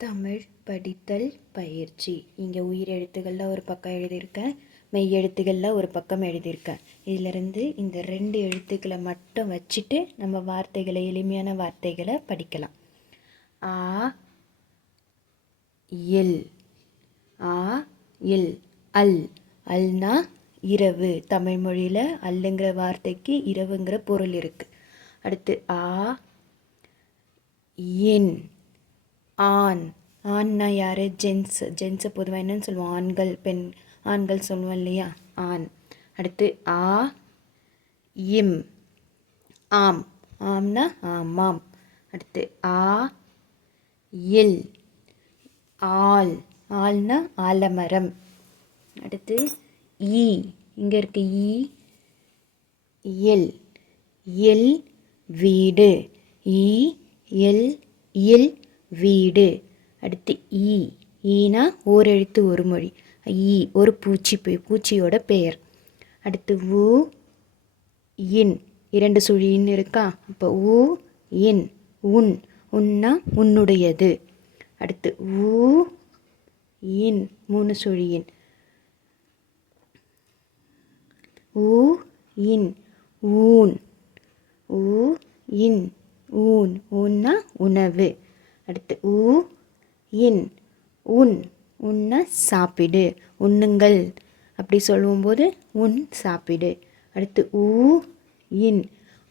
தமிழ் படித்தல் பயிற்சி. இங்கே உயிர் எழுத்துக்களில் ஒரு பக்கம் எழுதியிருக்கேன், மெய் எழுத்துக்களில் ஒரு பக்கம் எழுதியிருக்கேன். இதிலிருந்து இந்த 2 எழுத்துக்களை மட்டும் வச்சுட்டு நம்ம வார்த்தைகளை, எளிமையான வார்த்தைகளை படிக்கலாம். ஆ இல், ஆ இல், அல். அல்னா இரவு. தமிழ் மொழியில் அல்லுங்கிற வார்த்தைக்கு இரவுங்கிற பொருள் இருக்குது. அடுத்து ஆ இன், ஆண். ஆண்னா யார்? ஜென்ஸை பொதுவாக என்னன்னு சொல்லுவோம்? ஆண்கள், பெண், ஆண்கள் சொல்லுவோம் இல்லையா? ஆண். அடுத்து ஆ இம், ஆம். ஆம்னா ஆமாம். அடுத்து ஆ இல், ஆல். ஆல்னா ஆலமரம். அடுத்து ஈ, இங்கே இருக்கு ஈ, எல். எல் வீடு. ஈ எல் இல் வீடு. அடுத்து ஈ. ஈனா ஓரெழுத்து ஒரு மொழி. ஈ ஒரு பூச்சியோட பெயர். அடுத்து உ இன், 2 சுழியின் இருக்கா? அப்போ உ இன், உன். உன்னா உன்னுடையது. அடுத்து உ இன் 3 சுழியின். உ இன், ஊன். உ இன், ஊன். ஊன்னா உணவு. அடுத்து உ இன், உன். உன்னா சாப்பிடு, உண்ணுங்கள் அப்படி சொல்லும்போது உன், சாப்பிடு. அடுத்து உ இன்,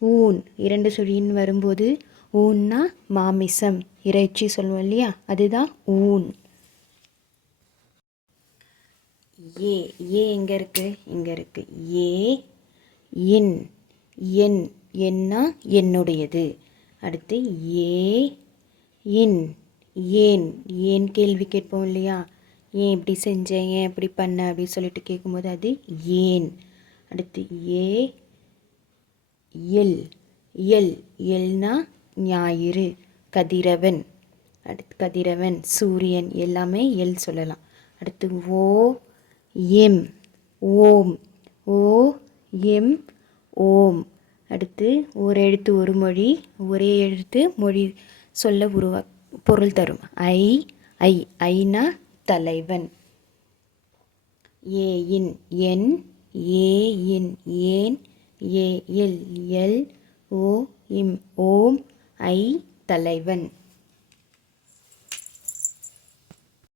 ஊன். 2 சுழியின் வரும்போது ஊன்னா மாமிசம், இறைச்சி சொல்லுவோம் இல்லையா? அதுதான் ஊன். ஏ. ஏ எங்கே இருக்குது? இங்கே இருக்குது. ஏ இன், என். என்னா என்னுடையது. அடுத்து ஏ இன், ஏன். ஏன் கேள்வி கேட்போம் இல்லையா? ஏன் இப்படி செஞ்சேன், ஏன் இப்படி பண்ண அப்படின்னு சொல்லிட்டு கேட்கும்போது அது ஏன். அடுத்து ஏ எல். எல். எல்னா ஞாயிறு, கதிரவன். அடுத்து கதிரவன், சூரியன், எல்லாமே எல் சொல்லலாம். அடுத்து ஓ எம், ஓம். ஓ எம், ஓம். அடுத்து ஒரு எழுத்து ஒரு மொழி, ஒரே எழுத்து மொழி சொல்ல பொருள் தரும். ஐ. ஐ. ஐனா தலைவன். ஏ இன், என். ஏ இன், ஏன். A L, L. ஓ இம், ஓம். ஐ தலைவன்.